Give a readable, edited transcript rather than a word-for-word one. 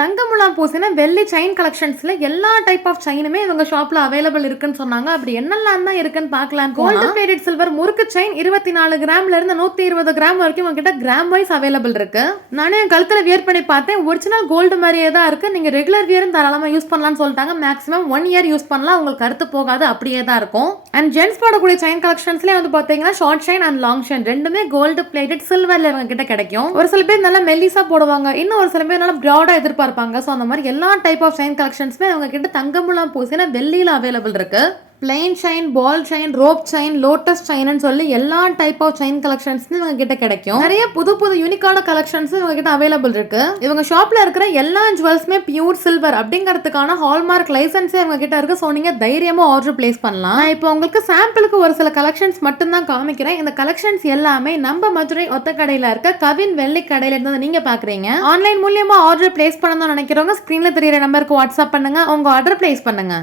தங்கமுலாம் பூசின வெள்ளி செயின் கலெக்ஷன்ஸ்ல எல்லா type of செயினுமே இவங்க ஷாப்ல அவைலபிள் இருக்குன்னு சொன்னாங்க. அப்படி என்னெல்லாம் தான் இருக்குன்னு பார்க்கலாம். கோல்டு பிளேட்டட் சில்வர் முறுக்கு செயின் 24 கிராம்ல இருந்து 120 கிராம் வரைக்கும் உங்ககிட்ட கிராம் வைஸ் அவைலபிள் இருக்கு. நானே என் கழுத்துல வியர் பண்ணி பார்த்தேன். ஒரிஜினல் கோல்டு மாதிரியே தான் இருக்கு. நீங்க ரெகுலர் வியரும் தாராளமா யூஸ் பண்ணலாம்னு சொல்லிட்டாங்க. மேக்ஸிமம் 1 இயர் யூஸ் பண்ணலாம். உங்களுக்கு கருத்து போகாது, அப்படியே தான் இருக்கும். அண்ட் ஜென்ஸ் போடக்கூடிய செயின் கலெக்ஷன்ஸ்லேயே வந்து பார்த்தீங்கன்னா short chain and long chain ரெண்டுமே கோல்டு பிளேட்டட் சில்வர்ல இவங்க கிட்ட கிடைக்கும். ஒரு சில பேர் நல்லா மெல்லிசா போடுவாங்க, இன்னும் ஒரு சில பேர் நல்லா பிராடா எதிர்பார்ப்பாங்க. ஸோ அந்த மாதிரி எல்லா டைப் ஆஃப் செயின் கலெக்ஷன்ஸுமே அவங்க கிட்ட தங்கமுலாம் பூசின வெள்ளியில் அவைலபிள் இருக்கு. Plain chain, ball chain, rope chain, lotus chain சொல்லி எல்லா டைப் ஆஃப் செயின் கலெக்ஷன்ஸ் இவங்க கிட்ட கிடைக்கும். நிறைய புது புது யூனிக்கான கலெக்ஷன்ஸ் இவங்க கிட்ட அவைலபிள் இருக்கு. இவங்க ஷாப்ல இருக்கிற எல்லா ஜுவல்ஸுமே பியூர் சில்வர் அப்படிங்கிறதுக்கான ஹால்மார்க் லைசன்ஸே இவங்க கிட்ட இருக்கு. ஸோ நீங்க தைரியமா ஆர்டர் பிளேஸ் பண்ணலாம். நான் இப்போ உங்களுக்கு சாம்பிளுக்கு ஒரு சில கலெக்ஷன்ஸ் மட்டும் தான் காமிக்கிறேன். இந்த கலெக்ஷன்ஸ் எல்லாமே நம்ம மதுரை ஒத்த கடையில இருக்க கவின் வெள்ளி கடையில இருந்து நீங்க பாக்குறீங்க. ஆன்லைன் மூலியமா ஆர்டர் பிளேஸ் பண்ணணும்னு நினைக்கிறவங்க ஸ்கிரீன்ல தெரியுற நம்பருக்கு வாட்ஸ்அப் பண்ணுங்க, உங்க ஆர்டர் பிளேஸ் பண்ணுங்க.